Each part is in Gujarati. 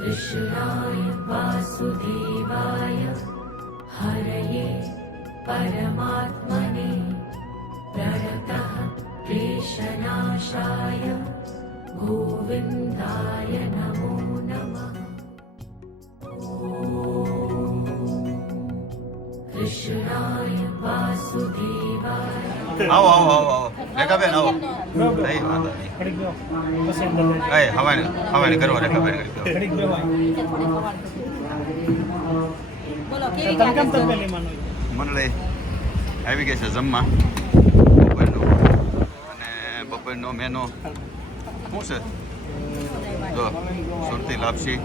कृष्णाय वासुदेवाय हरये परमात्मने प्रणतः क्लेशनाशाय गोविन्दाय नमो नमः। कृष्णाय वासुदेवाय આવો આવો આવો આવો રેખાબેન આવો નહીં વાંધો નહીં હવાને કરો રેખાબેન મંડળી આવી ગઈ છે જમવા બપોરનું અને બપોરનો મેનો શું છે જો સુરતી લાપસી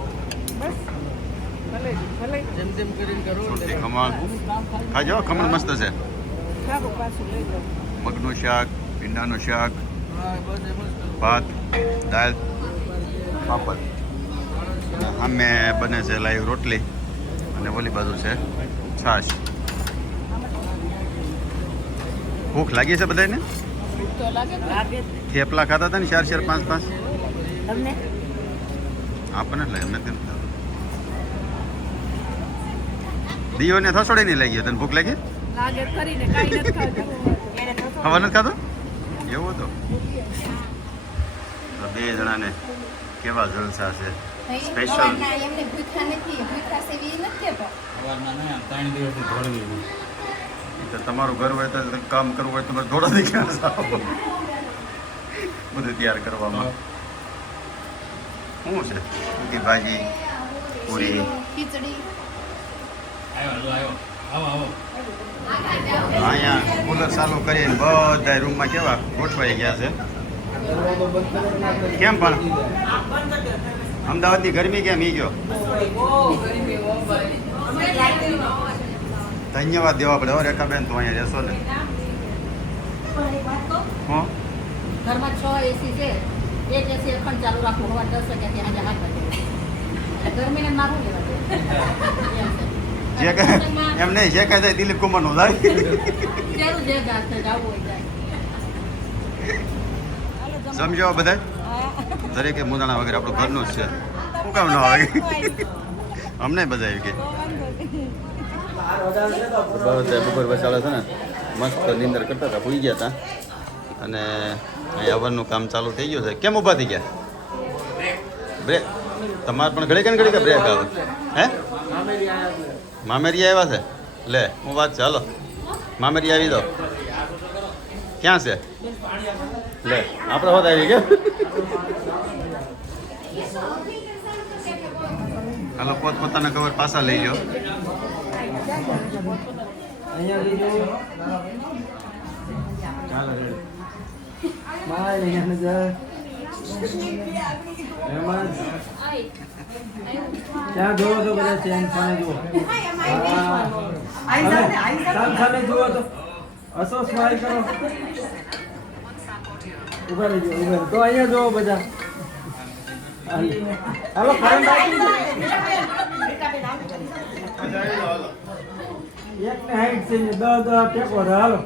સુરતી ખમણ ખાજો ખમણ મસ્ત છે મગનું શાક ભીંડાનું શાક ભાત દાળ પાપડ સામે બને છે લાઈવ રોટલી અને ઓલી બાજુ છે છાશ ભૂખ લાગી છે બધાને થેપલા ખાતા હતા ને 4 4 5 5 આપણને લાગે મેં તેમ દીઓને થસોડે નહીં લાગી તને ભૂખ લાગી ખબર નથી ખાતો એવું તો બે જણાને કેવા જલસા છે સ્પેશિયલ તમારું ઘર હોય તો કામ કરવું હોય તમે દોડા દઈ ક્યાં બધું તૈયાર કરવામાં શું છે સૂકી ભાજી પૂરી અહીંયા કુલર ચાલુ કરીને બધા રૂમમાં કેવા ગોઠવાઈ ગયા છે કેમ પણ અમદાવાદની ગરમી કેમ ઈ ગયો ધન્યવાદ દેવા પડે રેખાબેન તો અહીંયા રહેશો ને હા ઘરમાં 6 એસી છે એક એસી પણ ચાલુ રાખવું સવાર 10 વાગ્યાથી આજે 8 વાગે ગરમીને મારું લેવા જે એમ નહીં જે કાંઈ થાય દિલીપ કુમાર નો થાય સમજો બધા દરેકે મુદાણા વગેરે આપણું ઘરનું જ છે શું કામ ન આવે અમને બધા આવી ગઈ બપોર બચાડે છે ને મસ્ત નીંદર કરતા હતા ભૂઈ ગયા હતા અને અહીં અવરનું કામ ચાલુ થઈ ગયું છે કેમ ઊભા થઈ ગયા બ્રેક તમારે પણ ઘડી ઘડી કે બ્રેક આવે હે મામેરી આવ્યા છે લે હું વાત છે હાલો મામેરી આવી દો ક્યાં છે લે આપણે હોત આવી ગયા હાલો પોતપોતાના કવર પાછા લઈ લો ત્યાં જોવો તો બધા ચેન ખાને જુઓ ખાને જુઓ તો અસો સ્માઈલ કરો ઉભા રહેજો ઉભા તો અહીંયા જોવો બધા હાલો કરંટ એક ને હાઈટ છે 10 ટેકો હાલો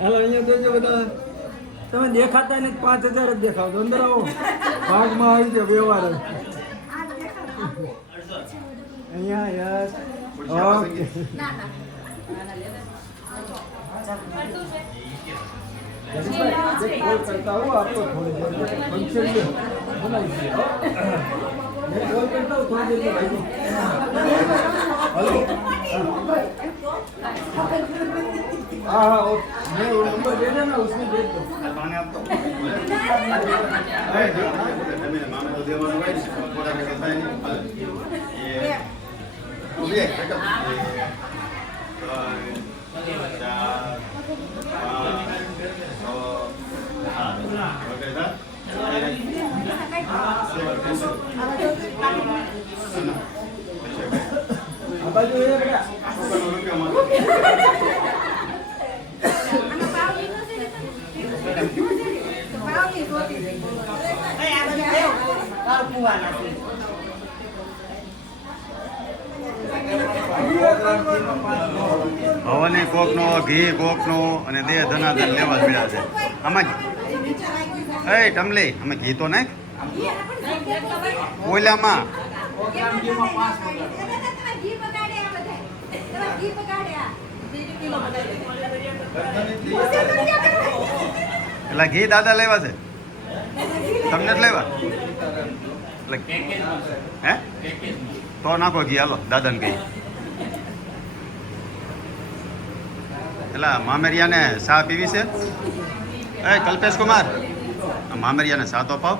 હાલો અહીંયા જોજો બધા તમે દેખાતા ને 5000 જ દેખાવ તો અંદર આવો ભાગમાં આવી છે વ્યવહાર અહીંયા યસ ઓકે कॉल करता हूँ आपको थोड़ी देर में फंक्शन में बनाइए मैं कॉल करता हूँ थोड़ी देर में भाई हेलो हाँ हाँ मैं वो नंबर दे देना उसमें भेज दो बाजू ये बेटा હવને કોકનો ઘી કોકનો અને દેહ ધનાધન લેવા જ મળ્યા છે આમાં એ ટમલી અમે ઘી તો નાખ ઓલામાં એટલે ઘી દાદા લેવા છે તમને જ લેવા એટલે હે તો નાખો ઘી હાલો દાદાને ઘી એટલે મામેરિયાને ચા પીવી છે એ કલ્પેશ કુમાર મામેરિયાને ચા તો પાવ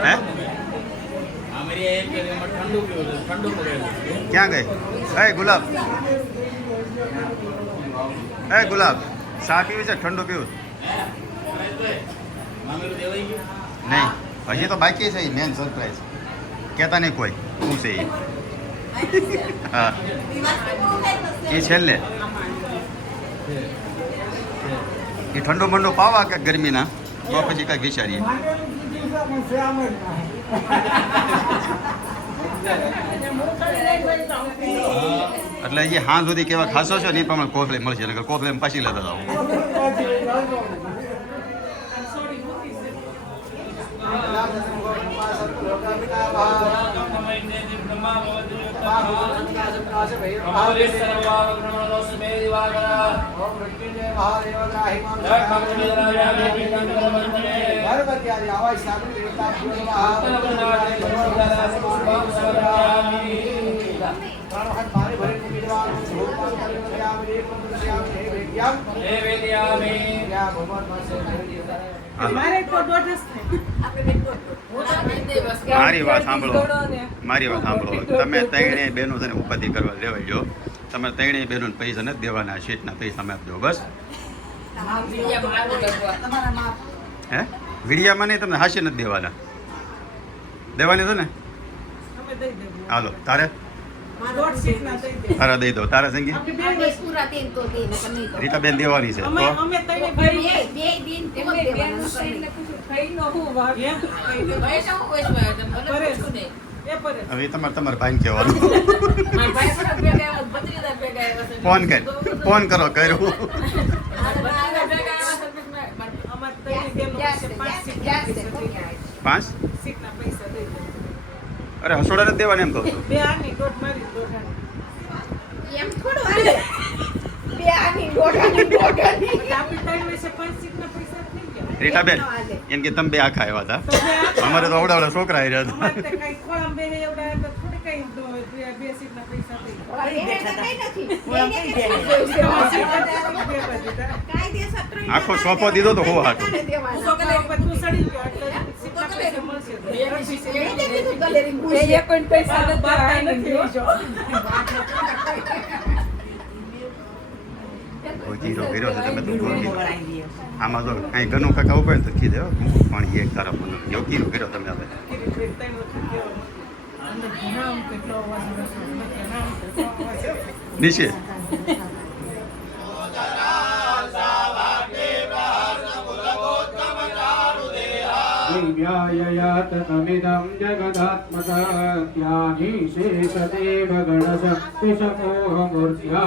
હે ક્યાં ગઈ એ ગુલાબ ચા પીવી છે ઠંડુ પીવું નહીં હજી તો બાકી છે મેન સરપ્રાઈઝ કહેતા નહીં કોઈ શું છે એ હા એ છેલ્લે એ ઠંડુ મંડુ પાવા કે ગરમીના તો પછી કાંઈક વિચારીએ એટલે એ હાં સુધી કેવા ખાસો છો ને એ પ્રમાણે કોથળી મળશે નકર કોથળી પાછી લેતા જાઓ મારી વાત સાંભળો તમે ત્રણેય બહેનો છે ને ઉપાધિ કરવા લેવાઈ જો તમે ત્રણેય બહેનોને પૈસા નથી દેવાના સીટના પૈસા અમે આપજો બસ હે વિડીયામાં નહીં તમને હાસ્ય નથી દેવાની છે ને હાલો તારે તારા દઈ દો તારા સંગી રીતાબેન દેવાની છે હવે તમારા ભાઈને કહેવાનું ફોન કરો કર્યું પાંચ અરે હસોડા નથી દેવાને એમ કહું છું રીટાબેન એમ કે તમે બે આખા આવ્યા હતા અમારે તો અવડાવડા છોકરા આવી રહ્યા હતા આખો સોફો દીધો તો હોવા હાટું જીરો કર્યો છે તમે તો આમાં તો કાંઈ ઘરનું કાકા ઉપર ને તો કીધે પણ એક તારા મને યોગીનો કર્યો તમે હવે નીચે दिव्याययात तमिदं जगदात्मसत्यानि शेषदेव गणशक्तिशमोहमूर्त्या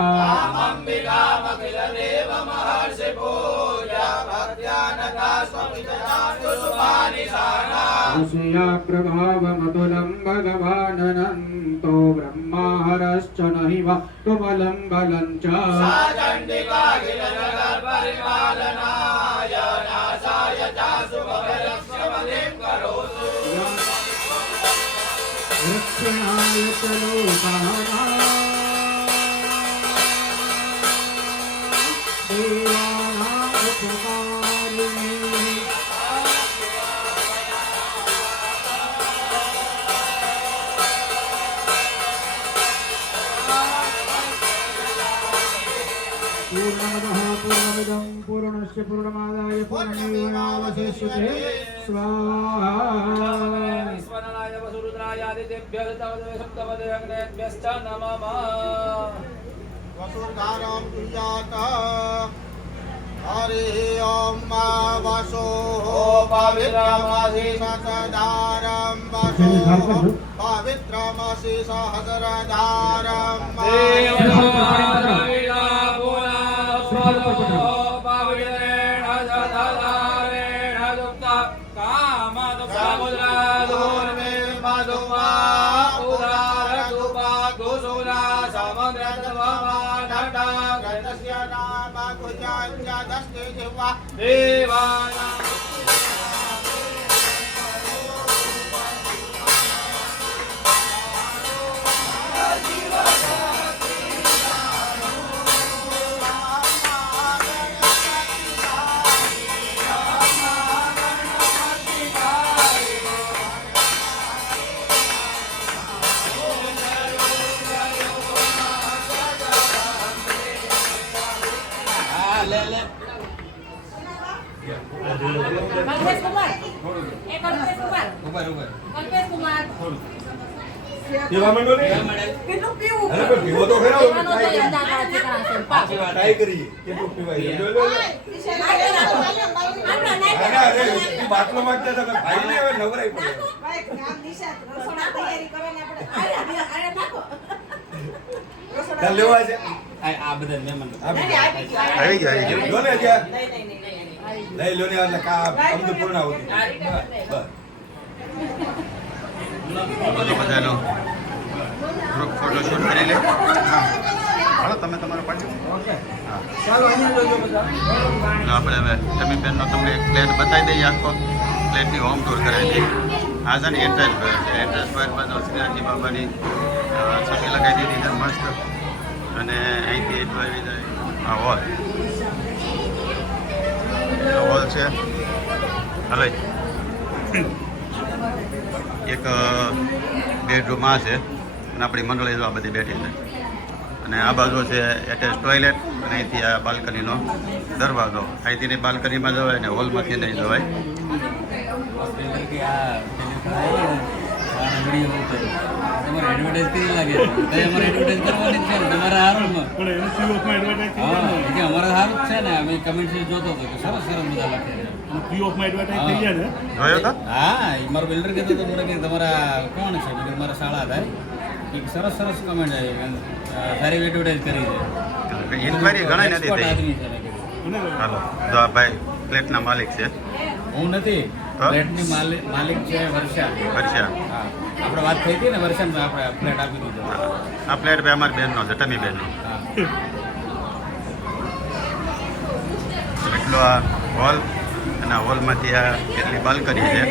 ऋषियाग्रभावमतुलं भगवाननन्तो ब्रह्माहरश्च नहि वा तुमलं बलं च रक्षणाय च लोकानां देवानां उपकारिणे पूर्णमदः पूर्णमिदं पूर्णस्य पूर्णमादाय पूर्णमेवावशिष्यते स्वाहा वसुधारं तुजाता हरि ओम वसो पवित्रमसि सहस्रधारं वसो पवित्रमसि सहस्रधारं पवित्र કલ્પેશ કુમાર એ કલ્પેશ કુમાર કલ્પેશ કુમાર પીવા માંડો ને કેટલું પીવું અરે પણ પીવો તો ખરા પીવાનો તો યાદ આવે છે કાંસે ટ્રાય કરીએ કેટલું પીવાય લો લો અરે એ બાટલો માંગતા હતા ભાઈ ને હવે નવરાઈ પડે ચાલ લેવા છે આ બધા મહેમાન આવી ગયો લો ને ત્યાં લઈ લો ને એટલે કા અમદુ પૂર્ણ આવતી બસ બધાનો ગ્રુપ ફોટો શૂટ કરી લે હાલો તમે તમારો પાડી ચાલો અહીંયા જોજો બધા આપણે હવે તમે બેનનો તમને એક પ્લેટ બતાવી દઈએ આખો પ્લેટની હોમ ટૂર કરાવી દઈએ આ છે ને એડ્રેસ છે એડ્રેસ પર બાજુ શ્રીનાથજી બાબાની છબી લગાવી દીધી છે મસ્ત અને અહીંથી એટલું આવી જાય આ હોલ છે હલો એક બેડરૂમ આ છે અને આપણી મંડળી જો આ બધી બેઠી છે અને આ બાજુ છે એટેચ ટોયલેટ અને અહીંથી આ બાલ્કનીનો દરવાજો અહીંથી બાલ્કનીમાં જવાય ને હોલમાંથી નહીં જવાય તમારે એડવર્ટાઈઝ કરી લાગે છે અમારે એડવર્ટાઈઝ કરવાની છે તમારા હારમાં અમારા સારું જ છે ને અમે કમેન્ટ જોતો હતો કે સરસ સરસ બધા લખે જોયો તો હા એ મારો બિલ્ડર કહેતો હતો મને કે તમારા કોણ છે મેં મારા શાળા થાય એક સરસ સરસ કમેન્ટ આવી સારી એડવર્ટાઈઝ કરી છે ઇન્ક્વાયરી ઘણી નથી Expert થઈ આદમી છે મેં કીધું. હાલો જો આ ભાઈ ફ્લેટના માલિક છે હું નથી ફ્લેટની માલિક છે વર્ષા વર્ષા હા આપણે વાત થઈ હતી ને વર્ષાને આપણે ફ્લેટ આપી દીધો આ પ્લેટ ભાઈ અમારી બેનનો છે ટમી બેનનો હા એટલો આ હોલ અને આ હોલમાંથી આ કેટલી બાલ્કની છે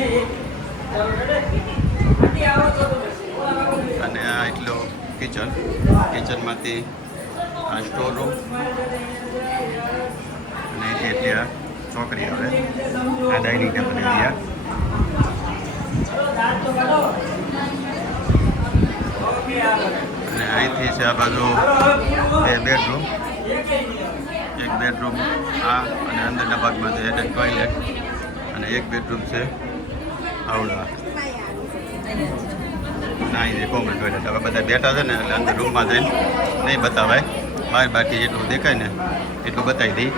અને આ એટલો કિચનમાંથી આ સ્ટોર રૂમ અને અહીંથી એટલી આ ચોકડી આવે આ ડાઇનિંગ ટેબલ એરિયા અને અહીંથી છે આ બાજુ બે બેડરૂમ એક બેડરૂમ આ અને અંદરના ભાગમાં છે એટેચ ટોયલેટ અને એક બેડરૂમ છે આવડા ના એ કોમન ટોયલેટ હવે બધા બેઠા છે ને એટલે અંદર રૂમમાં જઈને નહીં બતાવાય બહાર બાકી જેટલું દેખાય ને એટલું બતાવી દઈ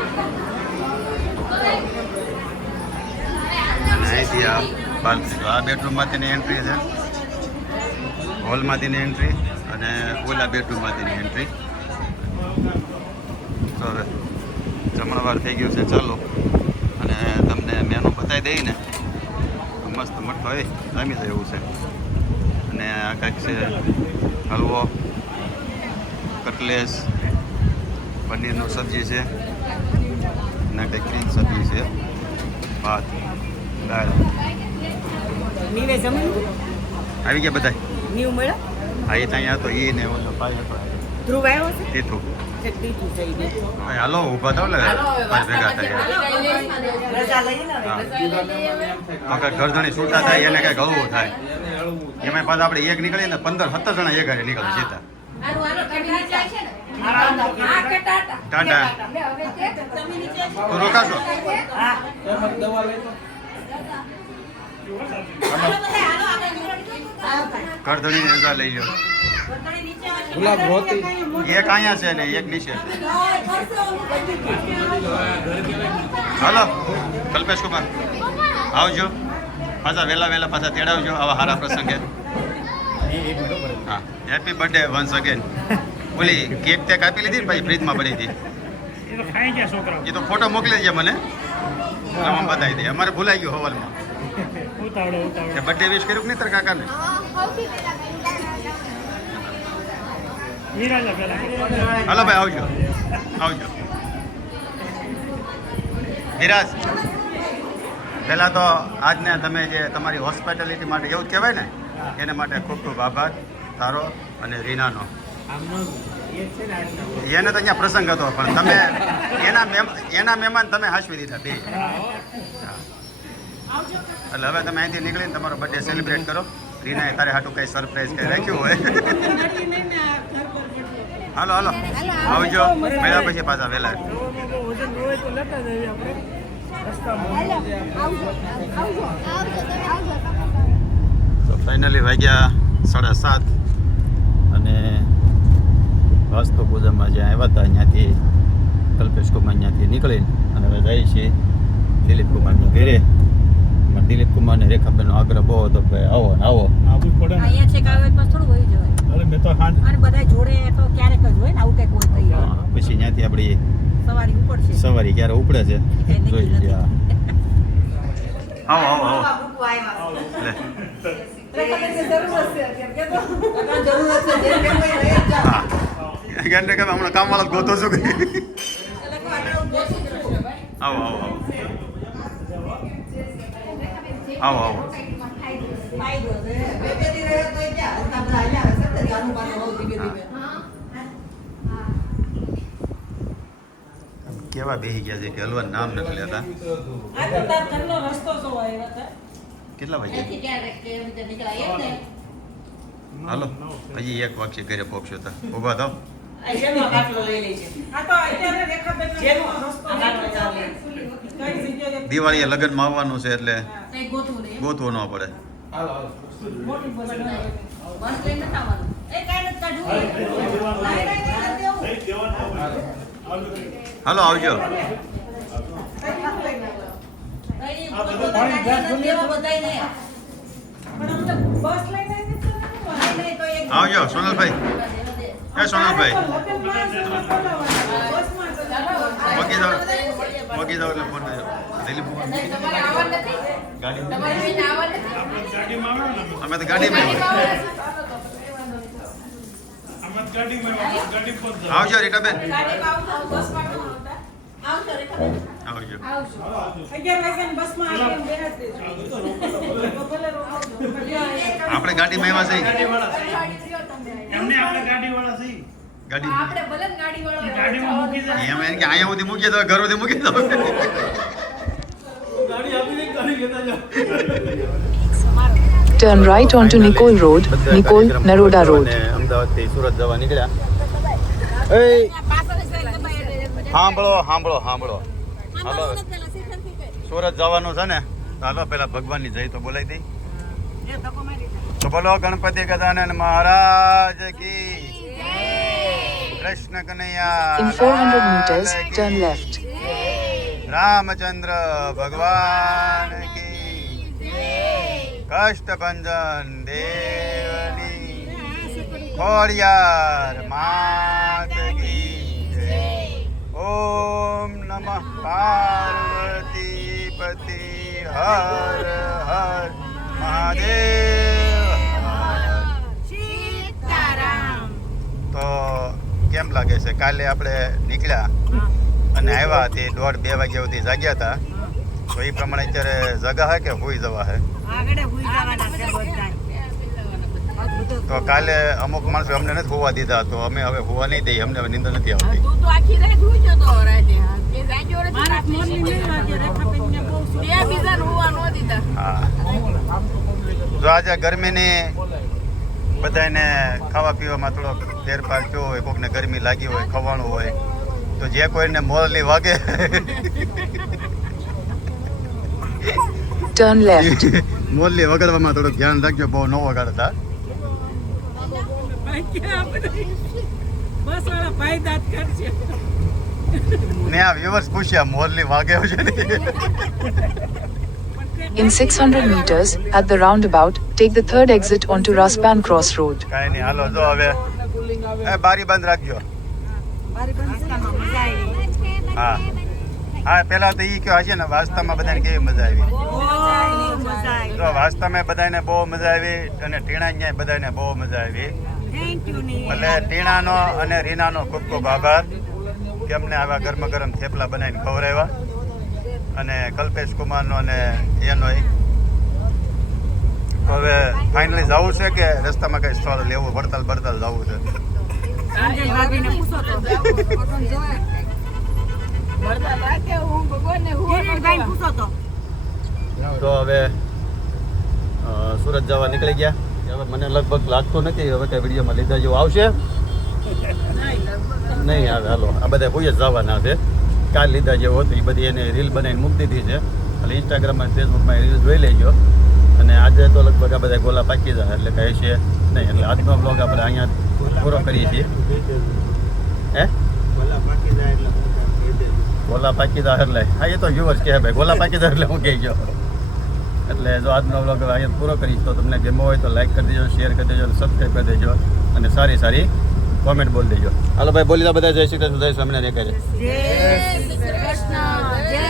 અને અહીંથી આ બાલ્કની આ બેડરૂમમાંથીની એન્ટ્રી છે હોલમાંથીની એન્ટ્રી અને ઓલા બેડરૂમમાંથીની એન્ટ્રી તો હવે જમણવાર થઈ ગયું છે ચાલો અને તમને મેનુ બતાવી દઈએ ને મસ્ત મઠો હોય જમી જાય એવું છે અને આ કંઈક છે હલવો કટલેસ પનીરનું સબ્જી છે અને કંઈક ગ્રીન સબ્જી છે ભાત દાળ નીવે જમીન આવી ગયા બધા નીવ મળ્યો હા એ ત્યાં હતો એ ને ઓલો ભાઈ હતો ધ્રુવ આવ્યો છે તીથું જગદીશ જઈ ગઈ હાલો ઊભા થાવ ને પાંચ ભેગા થયા રજા લઈએ ને મગર ગરદણી છૂટા થાય એને કંઈક હળવું થાય એમાં પાછા આપણે એક નીકળીએ ને 15-17 જણા એક હારે નીકળે સીધા ટાટા તો રોકાશો ગરદણી રજા લઈ લો ગુલાબ મોતી એક અહીંયા છે ને એક નીચે હાલો કલ્પેશ કુમાર આવજો પાછા વહેલા પાછા તેડાવજો આવા સારા પ્રસંગે હા હેપી બર્થડે વન્સ અગેન ઓલી કેક તે કાપી લીધી ને પછી ફ્રીજમાં પડી હતી એ તો ફોટો મોકલી દેજે મને આમાં બતાવી દે અમારે ભૂલાઈ ગયું હવાલમાં કે બર્થડે વિશ કર્યું કે નહીં તારા કાકાને હાલો ભાઈ આવજો આવજો વિરાજ પહેલાં તો આજને તમે જે તમારી હોસ્પિટાલિટી માટે એવું જ કહેવાય ને એના માટે ખૂબ ખૂબ આભાર તારો અને રીનાનો એને તો અહીંયા પ્રસંગ હતો પણ તમે એના મહેમાન તમે હાંસવી દીધા બે એટલે હવે તમે અહીંથી નીકળીને તમારો બર્થડે સેલિબ્રેટ કરો રીનાએ તારે હાટું કંઈ સરપ્રાઈઝ કંઈ રાખ્યું હોય હાલો હાલો આવજો મળ્યા પછી પાછા વહેલા તો ફાઇનલી વાગ્યા 7:30 અને વાસ્તુ પૂજામાં જ્યાં આવ્યા હતા અહીંયાથી કલ્પેશ કુમાર ત્યાંથી નીકળીને અને હવે જઈએ છીએ દિલીપ કુમારના ઘરે દિલીપ કુમાર ને રેખાબેનનો આગ્રહ બહુ હતો કે આવો ને આવો અહીંયા છે કે આવે તો થોડું વહી જવાય અને બધા જોડે તો ક્યારેક જ હોય ને આવું કંઈક હોય તો પછી ત્યાંથી આપણી સવારી ઉપડશે સવારી ક્યારે ઉપડે છે જોઈ લઈએ આવો આવો આવો લે હા કે હમણાં કામવાળા ગોતો છું આવો આવો આવો આવો આવો કેવા બેસી ગયા છે કે હલવાનું નામ નથી લેતા કેટલા વાગ્યા હાલો હજી એક વાગશે ઘરે પહોંચ્યો હતા ઊભા થાવ દિવાળીએ લગ્નમાં આવવાનું છે એટલે ગોતવું ન પડે હાલો આવજો આવજો સોનલભાઈ એ સોનલભાઈ મૂકી દો એટલે ફોન કરજો દિલીપ અમે તો ગાડીમાં આવજો રીટાબેન આવજો આપણે ગાડીમાં એવા છે અહીંયા સુધી મૂકીએ તો ઘર સુધી મૂકી દો Turn right onto Nicole Road, Nicole, Naroda Road. અમદાવાદથી સુરત જવા નીકળ્યા સાંભળો હાલો સુરત જવાનું છે ને તો હાલો પેલા ભગવાનની જય તો બોલાવી દઈ તો બોલો ગણપતિ ગજાનન મહારાજ કી Krishna Kanaiya In 400 meters, turn left. Ramchandra ભગવાન કી કષ્ટભંજન દેવની ખોડિયાર માત કી જય. ઓમ નમઃ પાર્વતી પતિ હર હર મહાદેવ. તો કેમ લાગે છે કાલે આપણે નીકળ્યા અને આવ્યા તે 1:30-2 વાગ્યા સુધી જાગ્યા હતા તો એ પ્રમાણે અત્યારે જગા હે કે હોઈ જવા હે તો કાલે અમુક માણસો અમને નથી હોવા દીધા તો અમે હવે હોવા નહીં દઈએ અમને હવે નીંદર નથી આવતી હા જો આજે ગરમીની બધાને ખાવા પીવામાં થોડોક ફેરફાર થયો હોય કોકને ગરમી લાગી હોય ખવાણું હોય તો જે કોઈને મોરલી વાગે Turn left. મોરલી વગાડવામાં થોડુંક ધ્યાન રાખજો બહુ ન વગાડતા ને આ વ્યુઅર્સ પૂછ્યા મોરલી વાગે છે ને In 600 meters, at the roundabout, take the third exit onto Raspan Cross Road. કાંઈ નહીં હાલો જો હવે એ બારી બંધ રાખજો હા હા પહેલા તો એ કહો હશે ને વાસ્તવમાં બધાને કેવી મજા આવી તો વાસ્તવમાં બધાને બહુ મજા આવી અને ટીણા ન્યાય બધાને બહુ મજા આવી એટલે ટીણાનો અને રીનાનો ખૂબ ખૂબ આભાર કે અમને આવા ગરમ ગરમ થેપલા બનાવીને ખવડાવ્યા અને કલ્પેશ કુમારનો અને એનો હવે ફાઇનલી જવું છે કે રસ્તામાં કઈ સ્થળ લેવું વડતાલ બડતાલ જવું છે તો હવે સુરત જવા નીકળી ગયા હવે મને લગભગ લાગતું નથી હવે કઈ વિડીયોમાં લીધા જેવું આવશે નહીં આવે હાલો આ બધા કોઈ જ જવાના છે કાલ લીધા જેવું હતું એ બધી એને રીલ બનાવીને મૂકી દીધી છે એટલે ઇન્સ્ટાગ્રામમાં ફેસબુકમાં રીલ જોઈ લેજો અને આજે તો લગભગ આ બધા ગોલા પાકી જાય એટલે કહે છે નહીં એટલે આજનો બ્લોગ આપણે અહીંયા પૂરો કરીએ છીએ હે ગોલા પાકી જાય એટલે હા એ તો વ્યુઅર્સ કહે ભાઈ ગોલા પાકી જાય એટલે હું કહી ગયો એટલે જો આજનો બ્લોગ હવે અહીંયા પૂરો કરીશ તો તમને ગમ્યો હોય તો લાઈક કરી દેજો શેર કરી દેજો અને સબસ્ક્રાઈબ કરી દેજો અને સારી સારી કોમેન્ટ બોલી દેજો હાલો ભાઈ બોલી બધા જય શ્રી કૃષ્ણ જય સ્વામિનારાયણ કહે છે જય શ્રી કૃષ્ણ જય